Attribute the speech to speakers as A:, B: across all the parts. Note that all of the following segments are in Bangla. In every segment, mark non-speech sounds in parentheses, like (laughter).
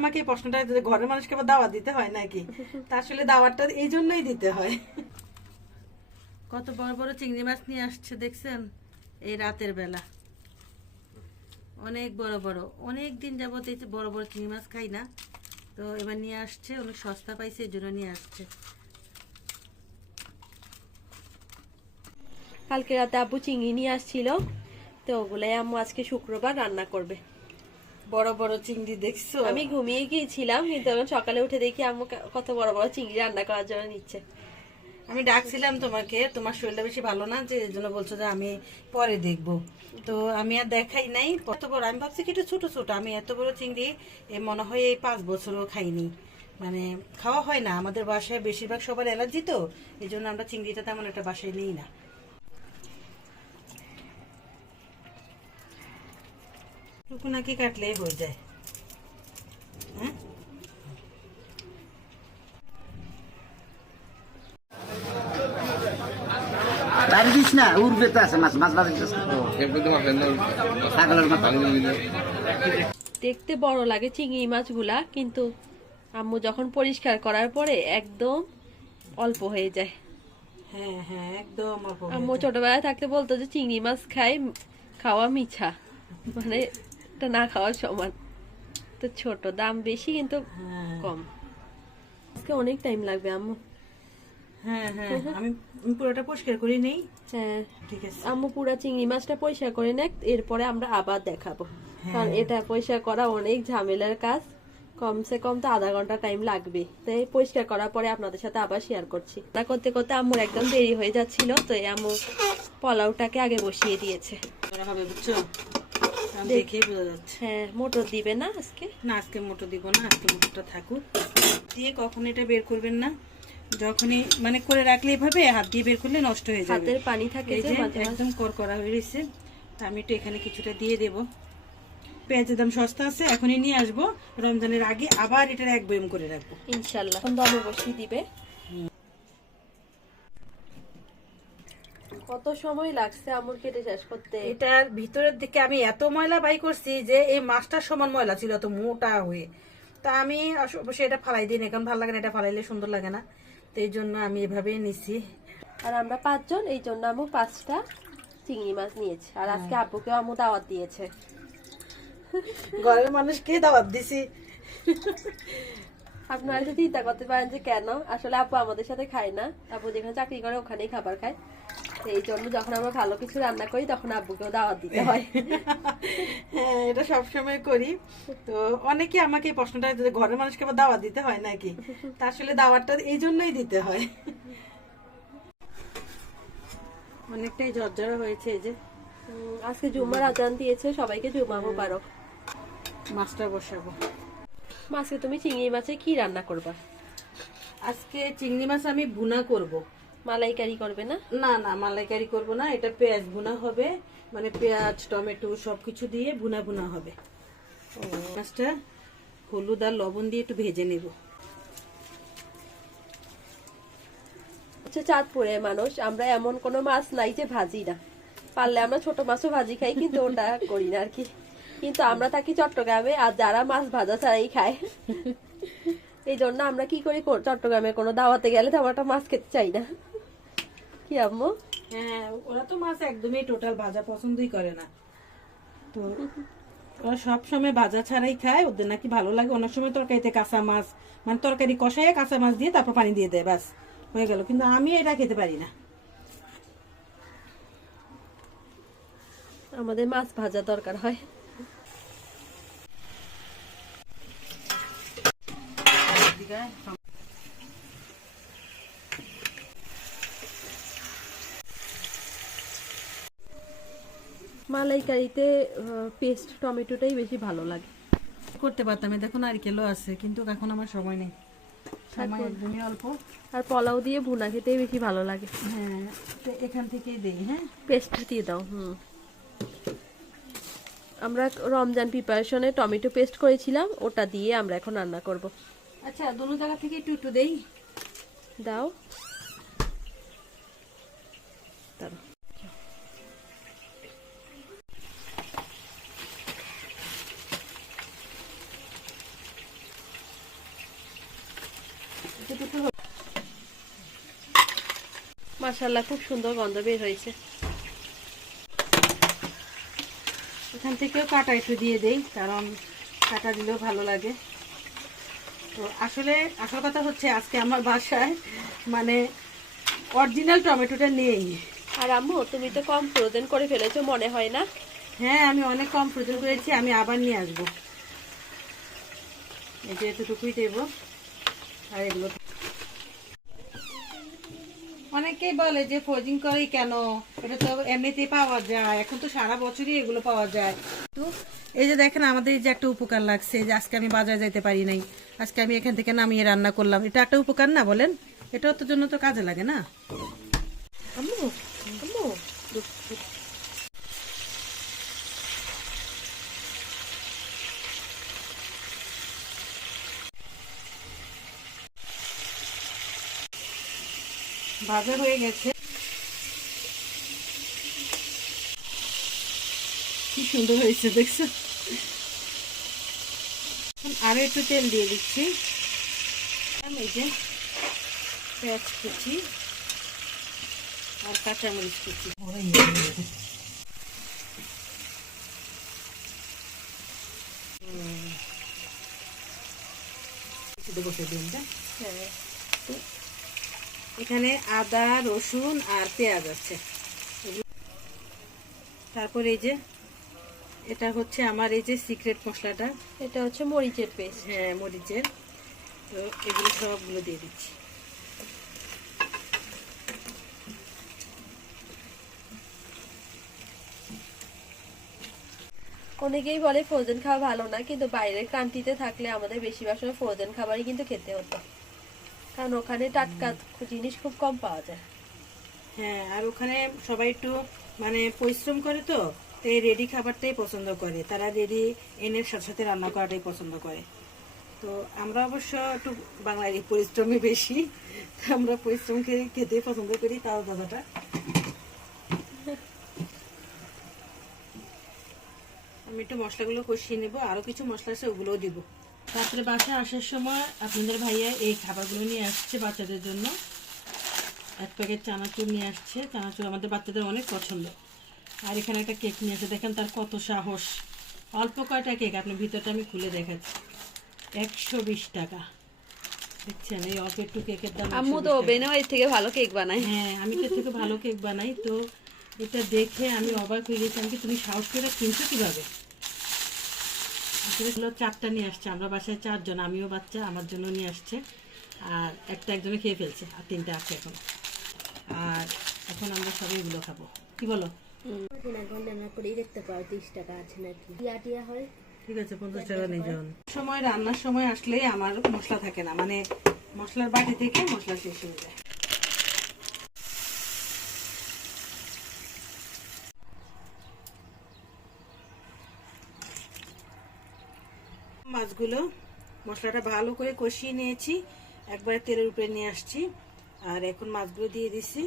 A: আমাকে এই প্রশ্নটা ঘরের মানুষকে আবার দাওয়াত দিতে হয় নাকি? তা আসলে দাওয়াতটা এই জন্যই দিতে হয়। কত বড় বড় চিংড়ি মাছ নিয়ে আসছে দেখছেন? এই রাতের বেলা। অনেক বড় বড়। অনেক দিন যাবত এই যে বড় বড় চিংড়ি মাছ খাই না। তো এবার নিয়ে আসছে অনেক সস্তা পাইছে এই জন্য নিয়ে আসছে।
B: কালকে রাতে আব্বু চিংড়ি নিয়ে আসছিল। তো ওগুলাই আম্মু আজকে শুক্রবার রান্না করবে।
A: বড় বড় চিংড়ি দেখছ?
B: আমি ঘুমিয়ে গিয়েছিলাম কিন্তু আমি সকালে উঠে দেখি আম্মু কত বড় বড় চিংড়ি রান্না করার জন্য নিচ্ছে।
A: আমি ডাকছিলাম তোমাকে তোমার শরীরটা বেশি ভালো না যে জন্য বলছো যে আমি পরে দেখব। তো আমি আর দেখাই নাই কত বড় আমি ভাবছি কি একটু ছোট ছোট আমি এত বড় চিংড়ি এ মনে হয় এই পাঁচ বছরও খাইনি। মানে খাওয়া হয় না আমাদের বাসায় বেশিরভাগ সবার অ্যালার্জি তো এই জন্য আমরা চিংড়িটা তেমন একটা বাসায় নেই না। টুকু নাকি কাটলেই হয়ে যায়। হ্যাঁ
C: বাড়ি দিস না উড়বে তো আছে মাছ মাছ বাড়ি ছাগলের মাথা
B: দেখতে বড় লাগে চিংড়ি মাছগুলা কিন্তু আম্মু যখন পরিষ্কার করার পরে একদম অল্প হয়ে যায়।
A: হ্যাঁ হ্যাঁ একদম
B: আম্মু। ছোটবেলায় থাকতে বলতো যে চিংড়ি মাছ খাই খাওয়া মিছা। মানে এটা না খাওয়ার সমান। তো ছোট দাম বেশি কিন্তু
A: হ্যাঁ।
B: কম। আজকে অনেক টাইম লাগবে আম্মু।
A: হ্যাঁ হ্যাঁ। আমি পুরোটা পরিষ্কার করে নেই।
B: হ্যাঁ।
A: ঠিক আছে।
B: আম্মু পুরা চিংড়ি মাছটা পরিষ্কার করে নেক এরপরে আমরা আবার দেখাবো। কারণ এটা পরিষ্কার করা অনেক ঝামেলার কাজ। কমসে কম তো আধা ঘণ্টা টাইম লাগবে। তাই পরিষ্কার করার পরে আপনাদের সাথে আবার শেয়ার করছি। তা করতে করতে আম্মুর একদম দেরি হয়ে যাচ্ছিল তো এই আম্মু পোলাওটাকে আগে বসিয়ে দিয়েছে।
A: হবে বুঝছ? বোঝা যাচ্ছে।
B: হ্যাঁ মোটর দিবে না আজকে?
A: না আজকে মোটো দিব না আজকে মোটোটা থাকুক। দিয়ে কখন এটা বের করবেন না? যখনই মানে করে রাখলে এভাবে হাত দিয়ে বের করলে নষ্ট হয়ে যাবে।
B: হাতের পানি থাকে
A: একদম করকরা হয়ে রয়েছে আমি একটু এখানে কিছুটা দিয়ে দেব। পেঁয়াজের দাম সস্তা আছে এখনই নিয়ে আসব। রমজানের আগে আবার এটার এক বয়ম করে রাখব।
B: ইনশাল্লাহ। এখন দমে বসিয়ে দিবে। কত সময় লাগছে আমুর কেটে শেষ করতে?
A: এটার ভিতরের দিকে আমি এত ময়লা বাই করছি যে এই মাছটার সমান ময়লা ছিল এত মোটা হয়ে। তা আমি অবশ্যই এটা ফালাই দিই না কারণ ভালো লাগে না এটা ফালাইলে সুন্দর লাগে না। তো এই জন্য আমি এভাবে নিছি।
B: আর আমরা পাঁচজন এই জন্য আমু পাঁচটা চিংড়ি মাছ নিয়েছে। আর আজকে আব্বুকে আমু দাওয়াত দিয়েছে।
A: ঘরের মানুষকে দাওয়াত দিছি।
B: আপনারা যদি চিন্তা করতে পারেন যে কেন? আসলে আপু আমাদের সাথে খায় না। আপু যেখানে চাকরি করে ওখানেই খাবার খায়। তো এই জন্য যখন আমরা ভালো কিছু রান্না করি তখন আব্বুকেও দাওয়াত দিতে হয়। (laughs)
A: হ্যাঁ এটা সবসময় করি। তো অনেকে আমাকে এই প্রশ্নটা ঘরের মানুষকে আবার দাওয়াত দিতে হয় নাকি? তা আসলে দাওয়াতটা এই জন্যই দিতে হয়। অনেকটাই ঝরঝরা হয়েছে এই যে।
B: আজকে জুম্মার আজান দিয়েছে সবাইকে জুম্মা মুবারক।
A: মাছটা বসাবো।
B: মাছে তুমি চিংড়ি মাছে কি রান্না করবা?
A: আজকে চিংড়ি মাছ আমি ভুনা করব।
B: মালাইকারি করবে না?
A: না না মালাইকারি করব না। এটা পেঁয়াজ ভুনা হবে। মানে পেঁয়াজ টমেটো সবকিছু দিয়ে ভুনা ভুনা হবে। মাছটা হলুদ আর লবণ দিয়ে একটু ভেজে নেব।
B: হচ্ছে চাঁদপুরের মানুষ আমরা এমন কোনো মাছ নাই যে ভাজি না। পারলে আমরা ছোট মাছও ভাজি খাই কিন্তু ওটা করি না আর কি। কিন্তু আমরা থাকি চট্টগ্রামে আর যারা মাছ ভাজা ছাড়াই খায় এই জন্য আমরা কি করি চট্টগ্রামে কোনো দাওয়াতে গেলে তো আমরা মাছ খেতে চাই না। কি আম্মু?
A: হ্যাঁ ওরা তো মাছ একদমই টোটাল ভাজা পছন্দই করে না। তো ওরা সব সময় ভাজা ছাড়াই খায় ওদের নাকি ভালো লাগে। অনেক সময় তরকারিতে কাঁচা মাছ মানে তরকারি কষাইয়ে কাঁচা মাছ দিয়ে তারপর পানি দিয়ে দেয় ব্যাস হয়ে গেল। কিন্তু আমি এটা খেতে পারি না।
B: আমাদের মাছ ভাজা দরকার হয়। মালাইকারিতে পেস্ট টমেটোটাই বেশি ভালো লাগে।
A: করতে পারতাম দেখো নারিকেলও আছে কিন্তু এখন আমার সময় নেই। সময় একদমই অল্প।
B: আর পোলাও দিয়ে ভুনা খেতেই বেশি ভালো লাগে।
A: হ্যাঁ এখান থেকেই দেই হ্যাঁ?
B: পেস্ট দিয়ে দাও হুম। আমরা রমজান প্রিপারেশনে টমেটো পেস্ট করেছিলাম ওটা দিয়ে আমরা এখন রান্না করব।
A: আচ্ছা দোনো জায়গা থেকে একটু একটু দেই?
B: দাও। দাও। মাশাল্লাহ খুব সুন্দর গন্ধ বের হয়েছে।
A: এখান থেকেও কাটা একটু দিয়ে দেই কারণ কাটা দিলেও ভালো লাগে। তো আসলে আসল কথা হচ্ছে আজকে আমার বাসায় মানে অরিজিনাল টমেটোটা নেই।
B: আর আম্মু তুমি তো কম ফ্রোজেন করে ফেলেছো মনে হয় না?
A: হ্যাঁ আমি অনেক কম ফ্রোজেন করেছি আমি আবার নিয়ে আসব। এই যে এতটুকুই দেবো আর এগুলো অনেকেই বলে যে ফ্রোজিং করি কেন? এটা তো এমনিতেই পাওয়া যায়। এখন তো সারা বছরই এগুলো পাওয়া যায়। তো এই যে দেখেন, আমাদের যে একটা উপকার লাগছে যে আজকে আমি বাজারে যাইতে পারি নাই। আজকে আমি এখান থেকে নামিয়ে রান্না করলাম। এটা একটা উপকার না বলেন? এটা তো জন্য তো কাজে লাগে না।
B: আম্মু আম্মু
A: ভাজা হয়ে গেছে। কি সুন্দর হয়েছে দেখছ? আরও একটু তেল দিয়ে দিচ্ছি। এই যে পেঁয়াজ কুচি আর কাঁচামরিচ কুচি। বসে দিন
B: হ্যাঁ।
A: এখানে আদা রসুন আর পেঁয়াজ আছে। তারপর এই যে এটা হচ্ছে আমার এই যে সিক্রেট মশলাটা।
B: এটা হচ্ছে মরিচের পেস্ট।
A: হ্যাঁ মরিচের। তো এগুলো সবগুলো দিয়ে দিচ্ছি।
B: অনেকেই বলে ফ্রোজেন খাওয়া ভালো না কিন্তু বাইরের কান্ট্রিতে থাকলে আমাদের বেশিরভাগ সময় ফ্রোজেন খাবারই কিন্তু খেতে হতো। কারণ ওখানে টাটকা জিনিস খুব কম পাওয়া যায়।
A: হ্যাঁ আর ওখানে সবাই একটু মানে পরিশ্রম করে তো এই রেডি খাবারটাই পছন্দ করে। তারা রেডি এনে সাথে সাথে রান্না করাটাই পছন্দ করে। তো আমরা অবশ্য একটু বাঙালি পরিশ্রমী বেশি, আমরা পরিশ্রম খেতে পছন্দ করি তাও দাদাটা। আমি একটু মশলাগুলো কষিয়ে নেব, আরও কিছু মশলা আছে ওগুলোও দিব। তারপরে বাসায় আসার সময় আপনাদের ভাইয়া এই খাবারগুলো নিয়ে আসছে বাচ্চাদের জন্য। এক প্যাকেট চানাচুর নিয়ে আসছে। চানাচুর আমাদের বাচ্চাদের অনেক পছন্দ। আর এখানে একটা কেক নিয়ে আসছে দেখেন তার কত সাহস। অল্প কয়টা কেক? আপনি ভিতরটা আমি খুলে দেখাচ্ছি। একশো বিশ টাকা। দেখছেন এই অল্প একটু কেকের দাম
B: আম্মু তো। ওভেনেও এর থেকে ভালো কেক বানাই
A: হ্যাঁ আমি তো এর থেকে ভালো কেক বানাই। তো এটা দেখে আমি অবাক হয়ে গেছি। আমি তুমি সাহস করে কিনছো কীভাবে? আসলে চারটা নিয়ে আসছে। আমরা বাসায় চারজন, আমিও বাচ্চা, আমার জন্য নিয়ে আসছে। আর একটা একজনে খেয়ে ফেলছে, আর তিনটা আছে এখন। আর এখন আমরা সবাই এগুলো খাব। কি বলো? ঠিক আছে, পঞ্চাশ টাকা সময় রান্নার সময় আসলে আমার মশলা থাকে না। মানে মশলার বাটি থেকে মশলা শেষ হয়ে যায়। মাছগুলো, মশলাটা ভালো করে কষিয়ে নিয়েছি। একবারে তেলের উপরে নিয়ে আসছি। আর এখন মাছগুলো দিয়ে দিছি।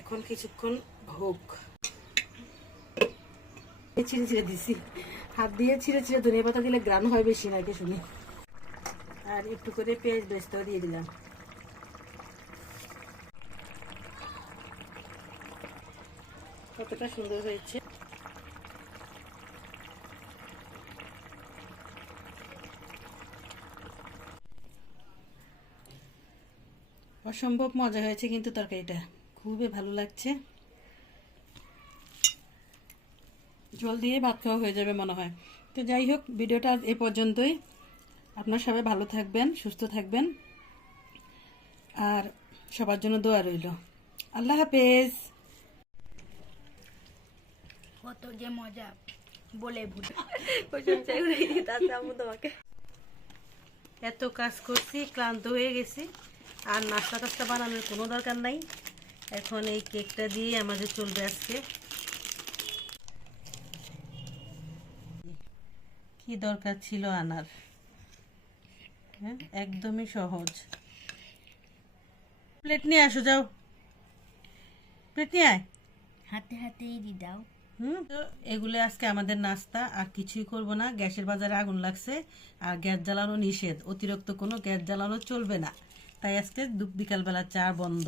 A: এখন কিছুক্ষণ হোক ছিঁড়ে ছিঁড়ে দিছি। হাত দিয়ে ছিঁড়ে ছিঁড়ে ধনিয়া পাতা দিলে গ্রান হয় বেশি নাকি শুনি? আর একটু করে পেঁয়াজ বেস্তাও দিয়ে দিলাম। কতটা সুন্দর হয়েছে। অসম্ভব মজা হয়েছে কিন্তু তরকারিটা। খুবই ভালো লাগছে। জল দিয়ে ভাত খাওয়া হয়ে যাবে মনে হয়। তো যাই হোক ভিডিওটা এ পর্যন্তই। আপনার সবাই ভালো থাকবেন সুস্থ থাকবেন। আর সবার জন্য দোয়া রইল। আল্লাহ হাফেজ।
D: কত যে মজা বলে ভুল।
B: তোমাকে।
A: এত কাজ করছি ক্লান্ত হয়ে গেছি। আর নাস্তা টাস্তা বানানোর কোনো দরকার নাই। এখন এই কেকটা দিয়ে আমাদের চলবে আজকে। কি দরকার ছিল আনার? হ্যাঁ একদমই সহজ। প্লেট নিয়ে আসো যাও। প্লেট নিয়ে আয়।
D: হাতে হাতেই দি দাও।
A: হুম তো এগুলো আজকে আমাদের নাস্তা আর কিছুই করব না। গ্যাসের বাজারে আগুন লাগছে আর গ্যাস জ্বালানো নিষেধ। অতিরিক্ত কোনো গ্যাস জ্বালানো চলবে না। তাই আজকে বিকালবেলা চা বন্ধ।